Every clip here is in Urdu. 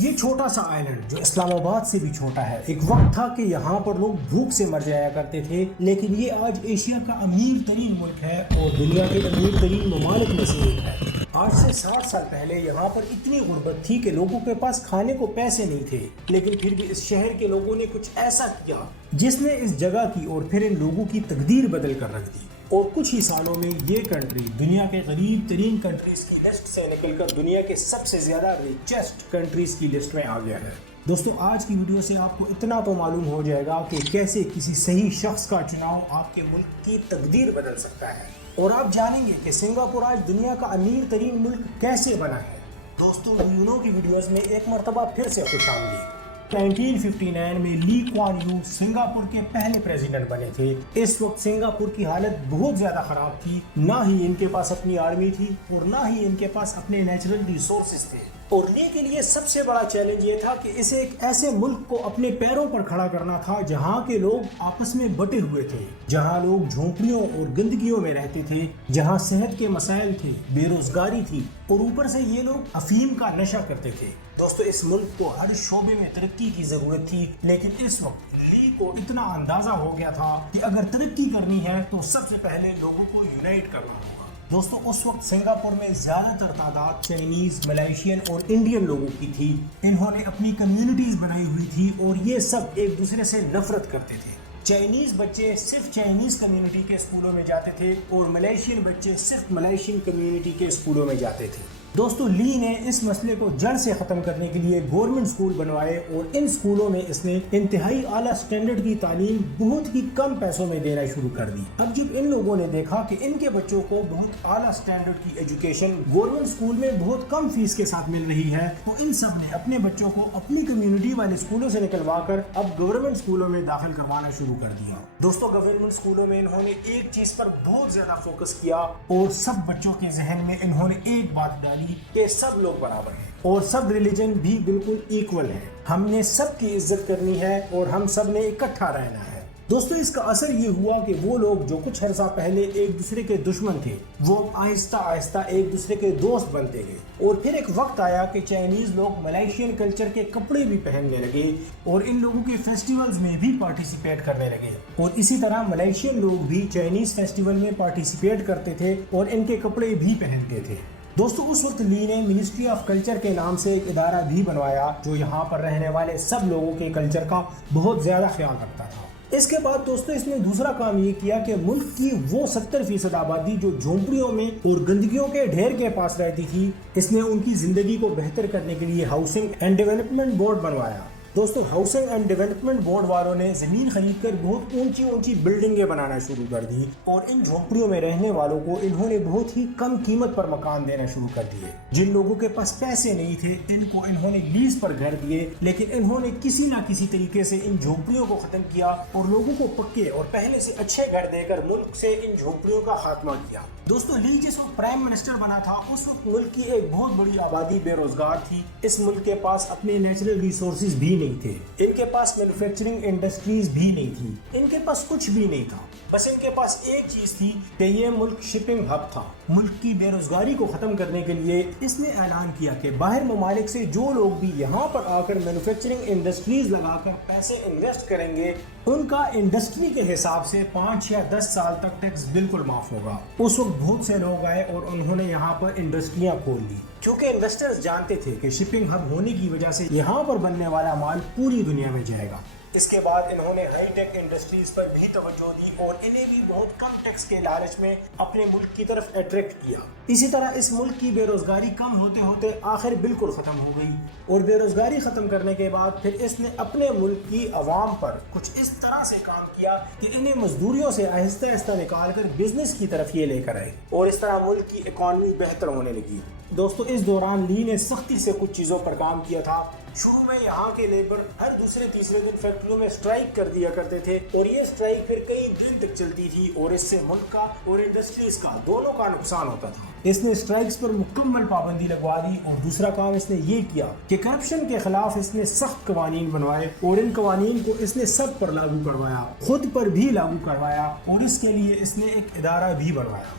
یہ چھوٹا سا آئلینڈ جو اسلام آباد سے بھی چھوٹا ہے، ایک وقت تھا کہ یہاں پر لوگ بھوک سے مر جایا کرتے تھے، لیکن یہ آج ایشیا کا امیر ترین ملک ہے اور دنیا کے امیر ترین ممالک میں سے ایک ہے۔ آج سے 60 سال پہلے یہاں پر اتنی غربت تھی کہ لوگوں کے پاس کھانے کو پیسے نہیں تھے، لیکن پھر بھی اس شہر کے لوگوں نے کچھ ایسا کیا جس نے اس جگہ کی اور پھر ان لوگوں کی تقدیر بدل کر رکھ دی، اور کچھ ہی سالوں میں یہ کنٹری دنیا کے غریب ترین کنٹریز کی لسٹ سے نکل کر دنیا کے سب سے زیادہ ریچسٹ کنٹریز کی لسٹ میں آ گیا ہے۔ دوستو، آج کی ویڈیو سے آپ کو اتنا تو معلوم ہو جائے گا کہ کیسے کسی صحیح شخص کا چناؤ آپ کے ملک کی تقدیر بدل سکتا ہے، اور آپ جانیں گے کہ سنگاپور آج دنیا کا امیر ترین ملک کیسے بنا ہے۔ دوستو، یونو کی ویڈیوز میں ایک مرتبہ پھر سے خوش آمدید۔ 1959 میں لی کوان یو سنگاپور کے پہلے پریزیڈنٹ بنے تھے۔ اس وقت سنگاپور کی حالت بہت زیادہ خراب تھی، نہ ہی ان کے پاس اپنی آرمی تھی اور نہ ہی ان کے پاس اپنے نیچرل ریسورسز تھے، اور لی کے لیے سب سے بڑا چیلنج یہ تھا کہ اسے ایک ایسے ملک کو اپنے پیروں پر کھڑا کرنا تھا جہاں کے لوگ آپس میں بٹے ہوئے تھے، جہاں لوگ جھونپڑیوں اور گندگیوں میں رہتے تھے، جہاں صحت کے مسائل تھے، بے روزگاری تھی، اور اوپر سے یہ لوگ افیم کا نشہ کرتے تھے۔ دوستو، اس ملک کو ہر شعبے میں ترقی کی ضرورت تھی، لیکن اس وقت لی کو اتنا اندازہ ہو گیا تھا کہ اگر ترقی کرنی ہے تو سب سے پہلے لوگوں کو یونائٹ کرنا ہوگا۔ دوستو، اس وقت سنگاپور میں زیادہ تر تعداد چائنیز، ملائیشین اور انڈین لوگوں کی تھی۔ انہوں نے اپنی کمیونٹیز بنائی ہوئی تھی اور یہ سب ایک دوسرے سے نفرت کرتے تھے۔ چائنیز بچے صرف چائنیز کمیونٹی کے اسکولوں میں جاتے تھے اور ملائیشین بچے صرف ملائیشین کمیونٹی کے اسکولوں میں جاتے تھے۔ دوستو، لی نے اس مسئلے کو جڑ سے ختم کرنے کے لیے گورنمنٹ اسکول بنوائے اور ان اسکولوں میں اس نے انتہائی اعلیٰ سٹینڈرڈ کی تعلیم بہت ہی کم پیسوں میں دینا شروع کر دی۔ اب جب ان لوگوں نے دیکھا کہ ان کے بچوں کو بہت اعلیٰ سٹینڈرڈ کی ایجوکیشن گورنمنٹ اسکول میں بہت کم فیس کے ساتھ مل رہی ہے، تو ان سب نے اپنے بچوں کو اپنی کمیونٹی والے اسکولوں سے نکلوا کر اب گورنمنٹ اسکولوں میں داخل کروانا شروع کر دیا۔ دوستو، گورنمنٹ اسکولوں میں انہوں نے ایک چیز پر بہت زیادہ فوکس کیا اور سب بچوں کے ذہن میں انہوں نے ایک بات ڈالی کہ سب لوگ برابر ہیں اور سب ریلیجن بھی بالکل ایکول ہے، ہم نے سب کی عزت کرنی ہے اور ہم سب نے اکٹھا رہنا ہے۔ دوستو، اس کا اثر یہ ہوا کہ وہ لوگ جو کچھ عرصہ پہلے ایک دوسرے کے دشمن تھے، وہ آہستہ آہستہ ایک دوسرے کے دوست بنتے گئے، اور پھر ایک وقت آیا کہ چائنیز لوگ ملائیشین کلچر کے کپڑے بھی پہننے لگے اور ان لوگوں کے فیسٹیولز میں بھی پارٹیسپیٹ کرنے لگے، اور اسی طرح ملائیشین لوگ بھی چائنیز فیسٹیول میں پارٹیسپیٹ کرتے تھے اور ان کے کپڑے بھی پہنتے تھے۔ دوستو، اس وقت لی نے منسٹری آف کلچر کے نام سے ایک ادارہ بھی بنوایا جو یہاں پر رہنے والے سب لوگوں کے کلچر کا بہت زیادہ خیال رکھتا تھا۔ اس کے بعد دوستو، اس نے دوسرا کام یہ کیا کہ ملک کی وہ 70% آبادی جو جھونپڑیوں میں اور گندگیوں کے ڈھیر کے پاس رہتی تھی، اس نے ان کی زندگی کو بہتر کرنے کے لیے ہاؤسنگ اینڈ ڈیولپمنٹ بورڈ بنوایا۔ دوستو، ہاؤسنگ اینڈ ڈیولپمنٹ بورڈ والوں نے زمین خرید کر بہت اونچی اونچی بلڈنگیں بنانا شروع کر دی اور ان جھونپڑیوں میں رہنے والوں کو انہوں نے بہت ہی کم قیمت پر مکان دینا شروع کر دیے۔ جن لوگوں کے پاس پیسے نہیں تھے ان کو انہوں نے لیز پر گھر دیے، لیکن انہوں نے کسی نہ کسی طریقے سے ان جھونپڑیوں کو ختم کیا اور لوگوں کو پکے اور پہلے سے اچھے گھر دے کر ملک سے ان جھونپڑیوں کا خاتمہ کیا۔ دوستو، لی جس وقت پرائم منسٹر بنا تھا اس وقت ملک کی ایک بہت بڑی آبادی بے روزگار تھی۔ اس ملک کے پاس اپنے نیچرل ریسورسز بھی نہیں تھے، ان کے پاس مینوفیکچرنگ انڈسٹریز بھی نہیں تھی، ان کے پاس کچھ بھی نہیں تھا، بس ان کے پاس ایک چیز تھی کہ یہ ملک شپنگ ہب تھا۔ ملک کی بے روزگاری کو ختم کرنے کے لیے اس نے اعلان کیا کہ باہر ممالک سے جو لوگ بھی یہاں پر آ کر مینوفیکچرنگ انڈسٹریز لگا کر پیسے انویسٹ کریں گے، ان کا انڈسٹری کے حساب سے 5 یا 10 سال تک ٹیکس بالکل معاف ہوگا۔ اس وقت بہت سے لوگ آئے اور انہوں نے یہاں پر انڈسٹریاں کھول لی، کیونکہ انویسٹرز جانتے تھے کہ شپنگ ہب ہونے کی وجہ سے یہاں پر بننے والا مال پوری دنیا میں جائے گا۔ اس کے بعد انہوں نے ہائی ٹیک انڈسٹریز پر بھی توجہ دی اور انہیں بھی بہت کم ٹیکس کے لالچ میں اپنے ملک کی طرف اٹریکٹ کیا۔ اسی طرح اس ملک کی بے روزگاری کم ہوتے ہوتے آخر بالکل ختم ہو گئی، اور بے روزگاری ختم کرنے کے بعد پھر اس نے اپنے ملک کی عوام پر کچھ اس طرح سے کام کیا کہ انہیں مزدوریوں سے آہستہ آہستہ نکال کر بزنس کی طرف یہ لے کر آئے، اور اس طرح ملک کی اکانومی بہتر ہونے لگی۔ دوستو، اس دوران لی نے سختی سے کچھ چیزوں پر کام کیا تھا۔ شروع میں یہاں کے لیبر ہر دوسرے تیسرے دن فیکٹریوں میں سٹرائک کر دیا کرتے تھے، اور یہ سٹرائک پھر کئی دن تک چلتی تھی اور اس سے ملک کا اور انڈسٹریز کا دونوں کا نقصان ہوتا تھا۔ اس نے سٹرائکس پر مکمل پابندی لگوا دی، اور دوسرا کام اس نے یہ کیا کہ کرپشن کے خلاف اس نے سخت قوانین بنوائے اور ان قوانین کو اس نے سب پر لاگو کروایا، خود پر بھی لاگو کروایا، اور اس کے لیے اس نے ایک ادارہ بھی بنوایا۔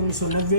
1990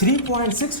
3.6